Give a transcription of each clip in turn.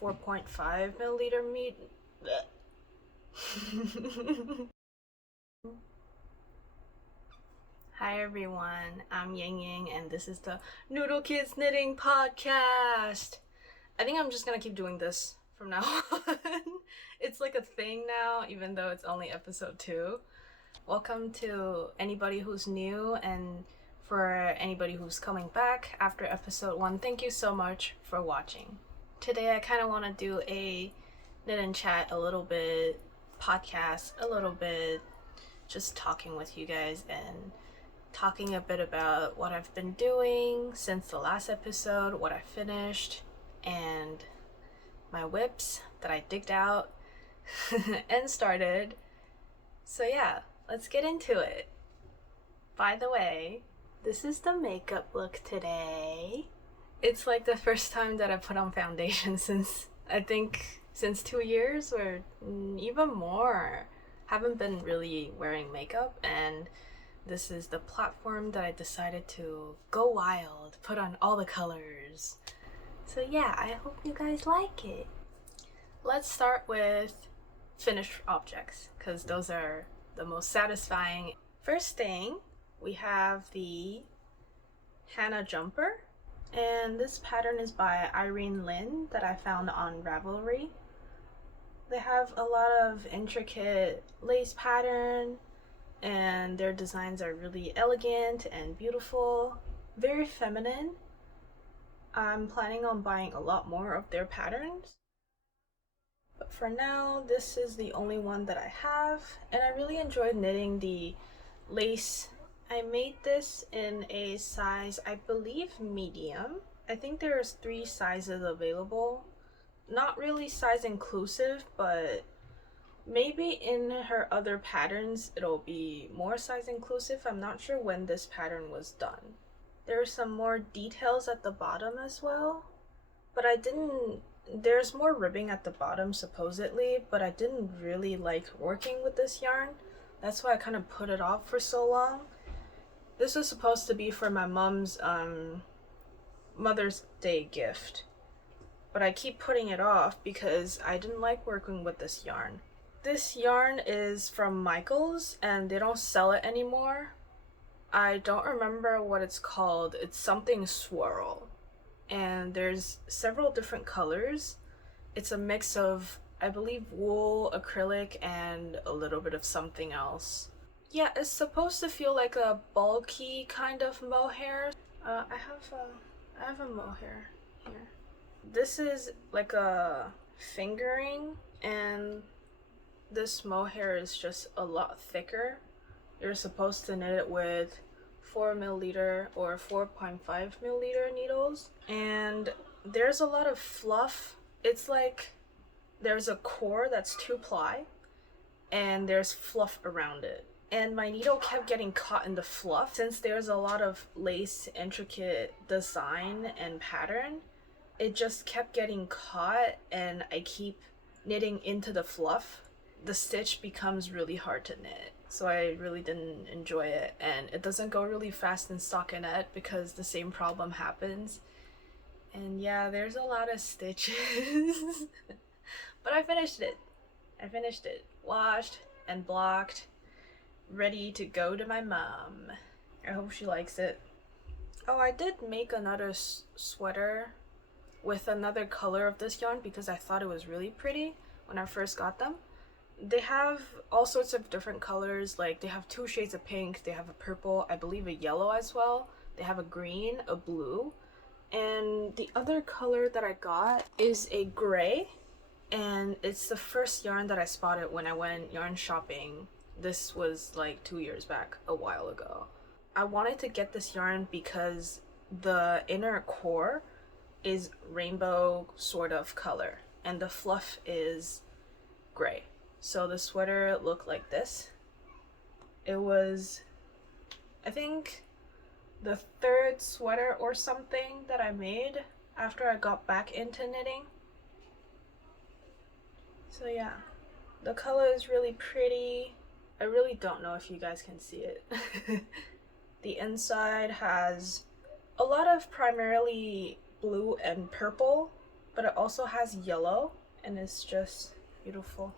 4.5 milliliter meat. Hi everyone, I'm Yang Yang and this is the Noodle Kids Knitting Podcast. I think I'm just gonna keep doing this from now on. It's like a thing now, even though it's only episode 2. Welcome to anybody who's new, and for anybody who's coming back after episode 1, thank you so much for watching. Today I kind of want to do a knit and chat a little bit, podcast a little bit, just talking with you guys and talking a bit about what I've been doing since the last episode, what I finished, and my whips that I digged out and started. So yeah, let's get into it. By the way, this is the makeup look today. It's like the first time that I put on foundation since 2 years or even more. Haven't been really wearing makeup, and this is the platform that I decided to go wild, put on all the colors. So yeah, I hope you guys like it. Let's start with finished objects, because those are the most satisfying. First thing, we have the Hana jumper, and this pattern is by Irene Lin that I found on Ravelry. They have a lot of intricate lace pattern, and their designs are really elegant and beautiful, very feminine. I'm planning on buying a lot more of their patterns, but for now this is the only one that I have, and I really enjoyed knitting the lace. I made this in a size, I believe, medium. I think there's 3 sizes available. Not really size inclusive, but maybe in her other patterns it'll be more size inclusive. I'm not sure when this pattern was done. There are some more details at the bottom as well, but there's more ribbing at the bottom supposedly, but I didn't really like working with this yarn. That's why I kind of put it off for so long. This was supposed to be for my mom's Mother's Day gift, but I keep putting it off because I didn't like working with this yarn. This yarn is from Michaels and they don't sell it anymore. I don't remember what it's called. It's something swirl, and there's several different colors. It's a mix of, I believe, wool, acrylic, and a little bit of something else. Yeah, it's supposed to feel like a bulky kind of mohair. I have a mohair here. This is like a fingering, and this mohair is just a lot thicker. You're supposed to knit it with 4 milliliter or 4.5 milliliter needles, and there's a lot of fluff. It's like there's a core that's 2-ply and there's fluff around it, and my needle kept getting caught in the fluff. Since there's a lot of lace intricate design and pattern, it just kept getting caught, and I keep knitting into the fluff. The stitch becomes really hard to knit, so I really didn't enjoy it, and it doesn't go really fast in stockinette because the same problem happens. And yeah, there's a lot of stitches. But I finished it. Washed and blocked, ready to go to my mom. I hope she likes it. Oh, I did make another sweater with another color of this yarn because I thought it was really pretty when I first got them. They have all sorts of different colors, like they have 2 shades of pink, they have a purple, I believe a yellow as well, they have a green, a blue, and the other color that I got is a gray, and it's the first yarn that I spotted when I went yarn shopping. This was like 2 years back, a while ago. I wanted to get this yarn because the inner core is rainbow sort of color and the fluff is gray. So the sweater looked like this. It was, I think, the 3rd sweater or something that I made after I got back into knitting. So yeah, the color is really pretty. I really don't know if you guys can see it. The inside has a lot of primarily blue and purple, but it also has yellow and it's just beautiful.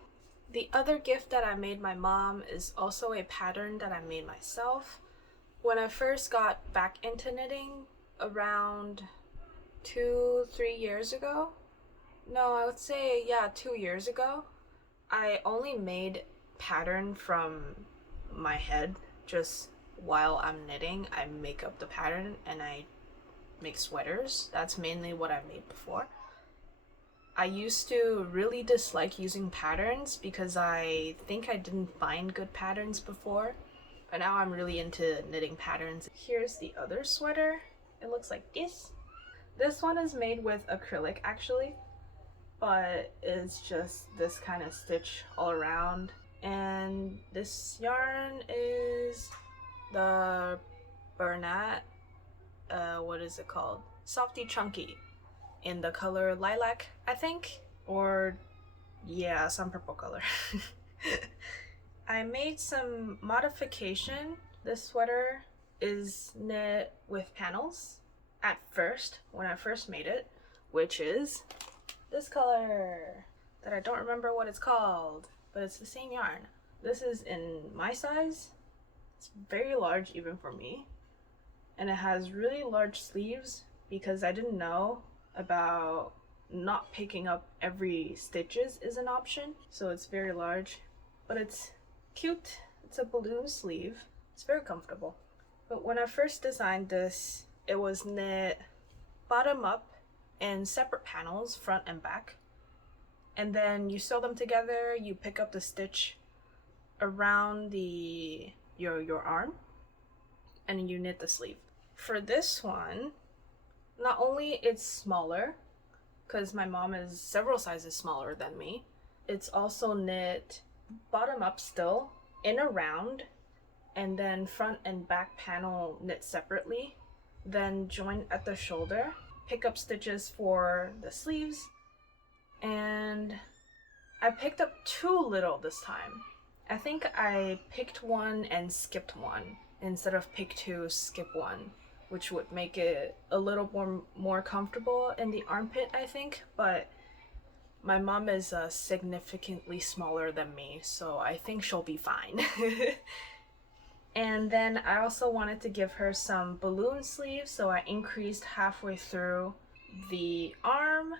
The other gift that I made my mom is also a pattern that I made myself. When I first got back into knitting around 2-3 years ago, no, I would say, yeah, 2 years ago, I only made pattern from my head. Just while I'm knitting, I make up the pattern and I make sweaters. That's mainly what I made before. I used to really dislike using patterns because I think I didn't find good patterns before, but now I'm really into knitting patterns. Here's the other sweater. It looks like this. This one is made with acrylic actually, but it's just this kind of stitch all around. And this yarn is the Bernat, what is it called? Softee Chunky in the color lilac, I think, or yeah, some purple color. I made some modification. This sweater is knit with panels at first, when I first made it, which is this color that I don't remember what it's called, but it's the same yarn. This is in my size. It's very large even for me, and it has really large sleeves because I didn't know about not picking up every stitches is an option, so it's very large, but it's cute. It's a balloon sleeve. It's very comfortable. But when I first designed this, it was knit bottom up in separate panels, front and back, and then you sew them together. You pick up the stitch around your arm and you knit the sleeve. For this one, not only it's smaller, because my mom is several sizes smaller than me, it's also knit bottom up still, in a round, and then front and back panel knit separately, then join at the shoulder, pick up stitches for the sleeves, and I picked up too little this time. I think I picked one and skipped one instead of pick two, skip one, which would make it a little more comfortable in the armpit, I think, but my mom is significantly smaller than me, so I think she'll be fine. And then I also wanted to give her some balloon sleeves, so I increased halfway through the arm.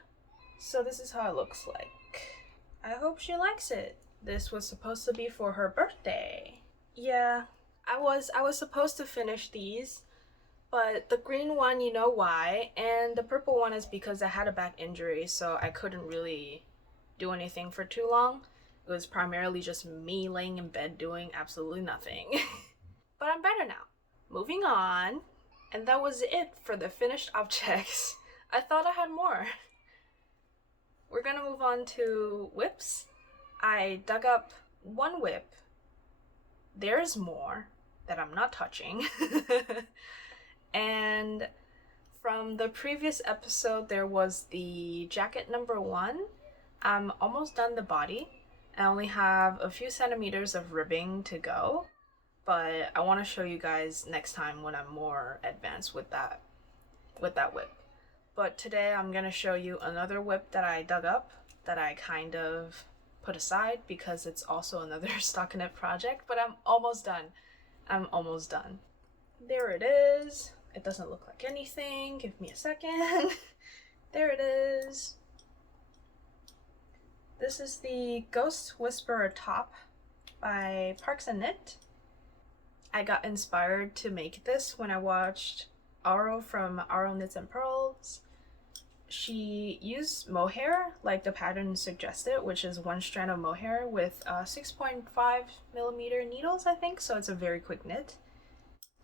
So this is how it looks like. I hope she likes it. This was supposed to be for her birthday. Yeah, I was supposed to finish these, but the green one, you know why, and the purple one is because I had a back injury, so I couldn't really do anything for too long. It was primarily just me laying in bed doing absolutely nothing. But I'm better now. Moving on. And that was it for the finished objects. I thought I had more. We're gonna move on to whips. I dug up one whip. There's more that I'm not touching. And from the previous episode, there was the jacket number 1. I'm almost done the body. I only have a few centimeters of ribbing to go, but I want to show you guys next time when I'm more advanced with that whip. But today I'm going to show you another whip that I dug up that I kind of put aside because it's also another stockinette project, but I'm almost done. There it is. It doesn't look like anything. Give me a second. There it is. This is the Ghost Whisperer top by Parks and Knit. I got inspired to make this when I watched Aro from Aro Knits and Purls. She used mohair like the pattern suggested, which is one strand of mohair with 6.5mm needles, I think, so it's a very quick knit.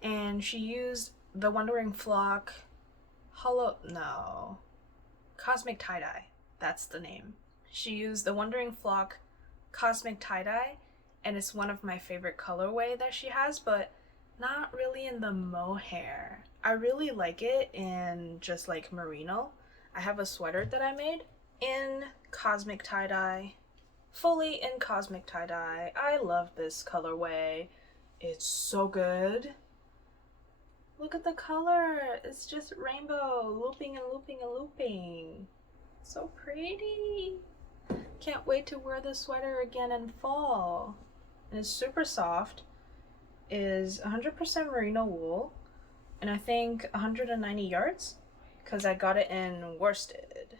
And she used the Wandering Flock Cosmic Tie-Dye, that's the name. She used the Wandering Flock Cosmic Tie-Dye, and it's one of my favorite colorway that she has, but not really in the mohair. I really like it in just like merino. I have a sweater that I made in Cosmic Tie-Dye, fully in Cosmic Tie-Dye. I love this colorway. It's so good. Look at the color. It's just rainbow, looping and looping and looping. So pretty. Can't wait to wear this sweater again in fall. And it's super soft. Is 100% merino wool, and I think 190 yards because I got it in worsted.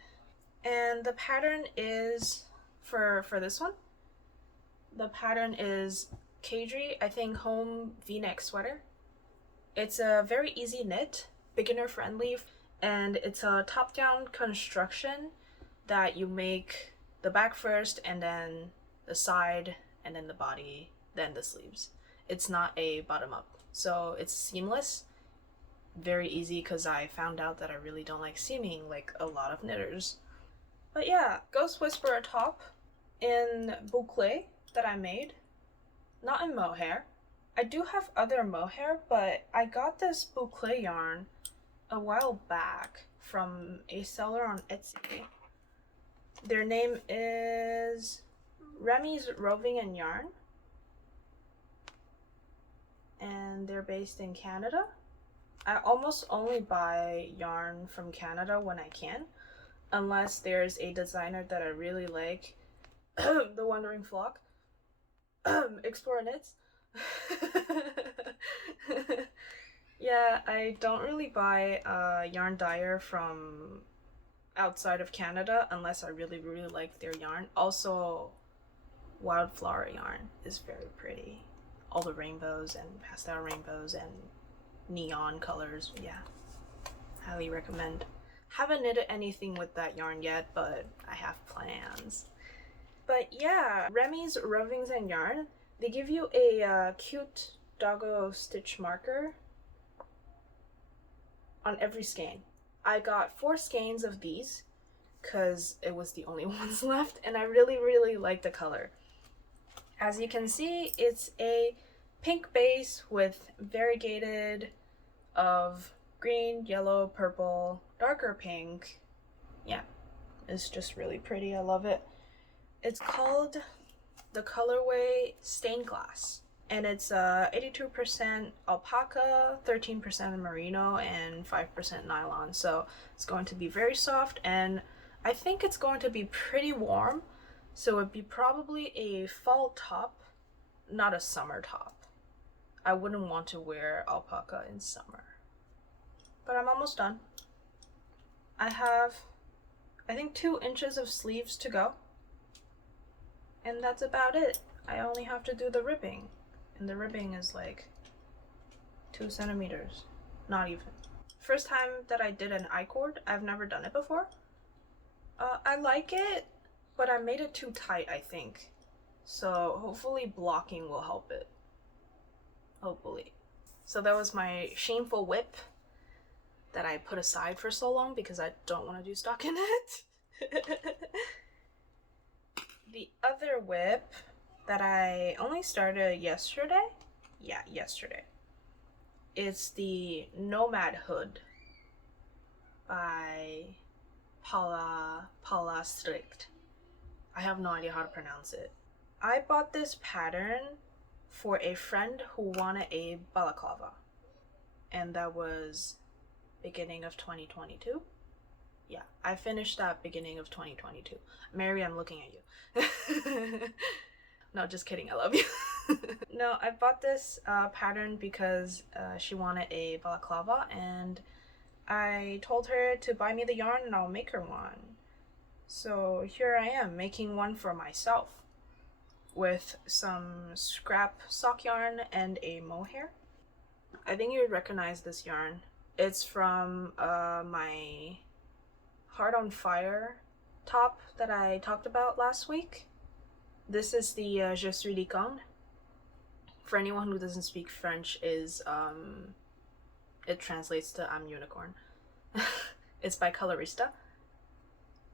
And the pattern is for this one. The pattern is Caidree, I think, home V-neck sweater. It's a very easy knit, beginner friendly, and it's a top-down construction that you make the back first and then the side and then the body, then the sleeves. It's not a bottom up, so it's seamless. Very easy because I found out that I really don't like seaming like a lot of knitters. But yeah, Ghost Whisperer top in boucle that I made, not in mohair. I do have other mohair, but I got this boucle yarn a while back from a seller on Etsy. Their name is Remii's Rovings Yarn, and they're based in Canada. I almost only buy yarn from Canada when I can, unless there's a designer that I really like. The Wandering Flock. Explore Knits. Yeah, I don't really buy yarn dyer from outside of Canada unless I really like their yarn. Also, Wildflower Yarn is very pretty. All the rainbows and pastel rainbows and neon colors. Yeah, highly recommend. Haven't knitted anything with that yarn yet, but I have plans. But yeah, Remii's Rovings and Yarn, they give you a cute doggo stitch marker on every skein. I got 4 skeins of these because it was the only ones left, and I really like the color. As you can see, it's a pink base with variegated of green, yellow, purple, darker pink. Yeah, it's just really pretty. I love it. It's called the colorway Stained Glass, and it's 82% alpaca, 13% merino, and 5% nylon. So it's going to be very soft, and I think it's going to be pretty warm. So it'd be probably a fall top, not a summer top. I wouldn't want to wear alpaca in summer. But I'm almost done. I have, I think, 2 inches of sleeves to go. And that's about it. I only have to do the ribbing. And the ribbing is like 2 centimeters. Not even. First time that I did an I-cord. I've never done it before. I like it, but I made it too tight, I think. So hopefully blocking will help it. Hopefully. So that was my shameful whip that I put aside for so long because I don't want to do stockinette. The other whip that I only started yesterday, yeah, yesterday, it's the Nomad hood by Paula Strickt. I have no idea how to pronounce it. I bought this pattern for a friend who wanted a balaclava, and that was beginning of 2022. Yeah, I finished that beginning of 2022. Mary, I'm looking at you. No, just kidding, I love you. No, I bought this pattern because she wanted a balaclava, and I told her to buy me the yarn and I'll make her one. So here I am making one for myself with some scrap sock yarn and a mohair. I think you would recognize this yarn. It's from my Heart on Fire top that I talked about last week. This is the Je suis licorne. For anyone who doesn't speak French, is it translates to I'm unicorn. It's by Colorista.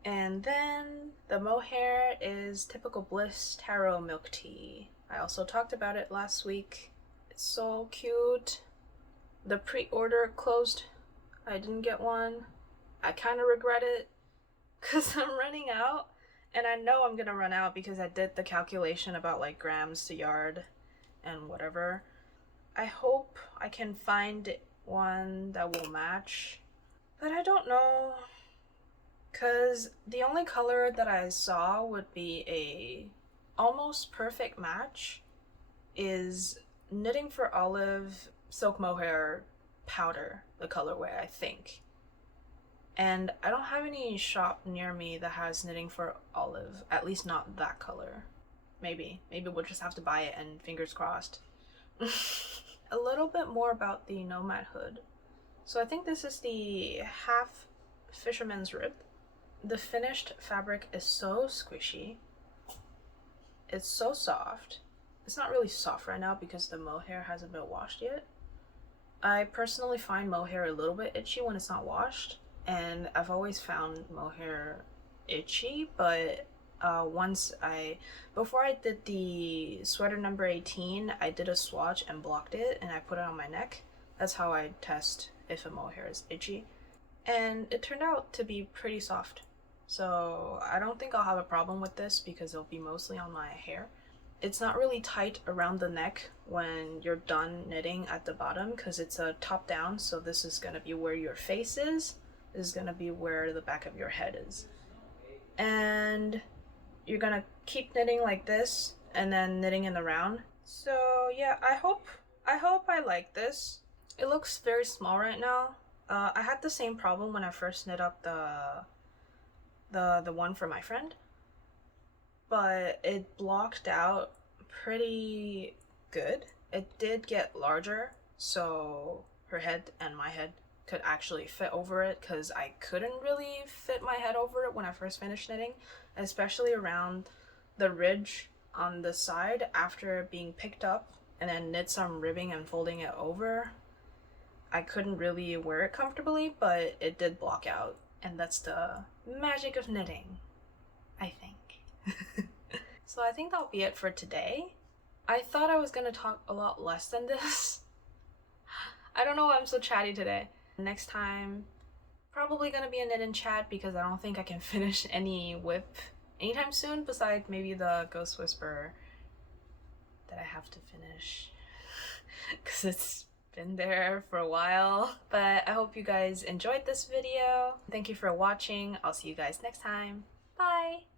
And then the mohair is typical Bliss taro milk tea. I also talked about it last week. It's so cute. The pre-order closed. I didn't get one. I kind of regret it because I'm running out, and I know I'm gonna run out because I did the calculation about like grams to yard and whatever. I hope I can find one that will match, but I don't know because the only color that I saw would be a almost perfect match is Knitting for Olive Silk Mohair Powder, the colorway, I think. And I don't have any shop near me that has Knitting for Olive, at least not that color. Maybe we'll just have to buy it, and fingers crossed. A little bit more about the Nomad hood. So I think this is the half fisherman's rib. The finished fabric is so squishy. It's so soft. It's not really soft right now because the mohair hasn't been washed yet. I personally find mohair a little bit itchy when it's not washed, and I've always found mohair itchy, but before I did the sweater number 18, I did a swatch and blocked it, and I put it on my neck. That's how I test if a mohair is itchy. And it turned out to be pretty soft. So I don't think I'll have a problem with this because it'll be mostly on my hair. It's not really tight around the neck when you're done knitting at the bottom because it's a top down, so this is going to be where your face is. This is going to be where the back of your head is. And you're going to keep knitting like this and then knitting in the round. So yeah, I hope I like this. It looks very small right now. I had the same problem when I first knit up the one for my friend, but it blocked out pretty good. It did get larger, so her head and my head could actually fit over it, because I couldn't really fit my head over it when I first finished knitting, especially around the ridge on the side after being picked up and then knit some ribbing and folding it over. I couldn't really wear it comfortably, but it did block out, and that's the magic of knitting, I think. So I think that'll be it for today. I thought I was gonna talk a lot less than this. I don't know why I'm so chatty today. Next time, probably gonna be a knit and chat because I don't think I can finish any whip anytime soon, besides maybe the Ghost Whisperer that I have to finish because it's been there for a while. But I hope you guys enjoyed this video. Thank you for watching. I'll see you guys next time. Bye!